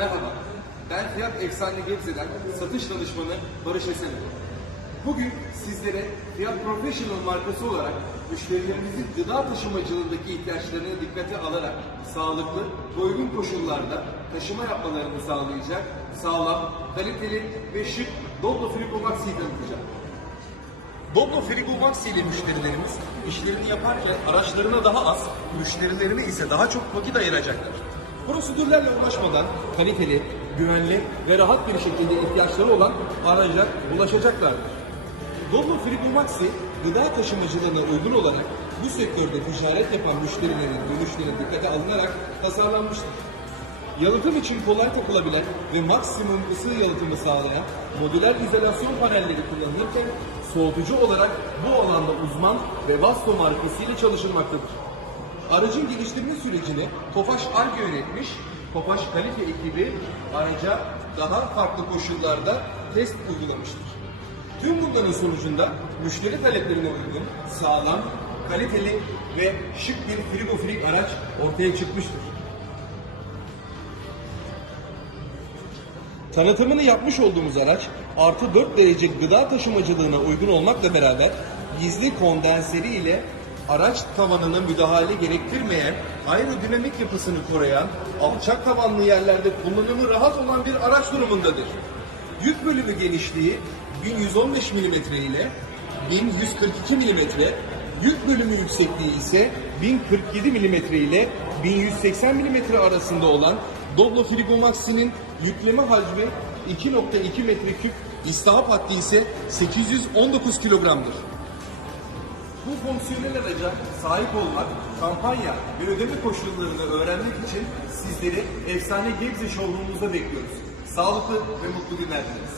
Merhaba, ben Fiyat Efsane Gebze'den satış danışmanı Barış Esen. Bugün sizlere Fiyat Professional markası olarak müşterilerimizin gıda taşımacılığındaki ihtiyaçlarını dikkate alarak sağlıklı uygun koşullarda taşıma yapmalarını sağlayacak sağlam, kaliteli ve şık Doblo Frigo Maxi'yi tanıtacağım. Doblo Frigo Maxi ile müşterilerimiz işlerini yaparken araçlarına daha az, müşterilerine ise daha çok vakit ayıracaklar. Prosedürlerle uğraşmadan kaliteli, güvenli ve rahat bir şekilde ihtiyaçları olan araca ulaşacaklardır. Doblo Frigo Maxi, gıda taşımacılığına uygun olarak bu sektörde ticaret yapan müşterilerin dönüşleri dikkate alınarak tasarlanmıştır. Yalıtım için kolay takılabilen ve maksimum ısı yalıtımı sağlayan modüler izolasyon panelleri kullanılırken soğutucu olarak bu alanda uzman ve Vasto markasıyla çalışılmaktadır. Aracın geliştirme sürecini Tofaş Arge yönetmiş, Tofaş kalite ekibi araca daha farklı koşullarda test uygulamıştır. Tüm bunların sonucunda müşteri taleplerine uygun, sağlam, kaliteli ve şık bir frigofilik araç ortaya çıkmıştır. Tanıtımını yapmış olduğumuz araç artı 4 derece gıda taşımacılığına uygun olmakla beraber gizli kondenseri ile araç tavanına müdahale gerektirmeyen aerodinamik yapısını koruyan alçak tavanlı yerlerde kullanımı rahat olan bir araç durumundadır. Yük bölümü genişliği 1115 mm ile 1142 mm, yük bölümü yüksekliği ise 1047 mm ile 1180 mm arasında olan Doblo Frigo Maxi'nin yükleme hacmi 2.2 metreküp, istihap haddi ise 819 kilogramdır. Bu fonksiyonel araca sahip olmak, kampanya ve ödeme koşullarını öğrenmek için sizleri Efsane Gebze Showroom'umuzda bekliyoruz. Sağlıklı ve mutlu günler dileriz.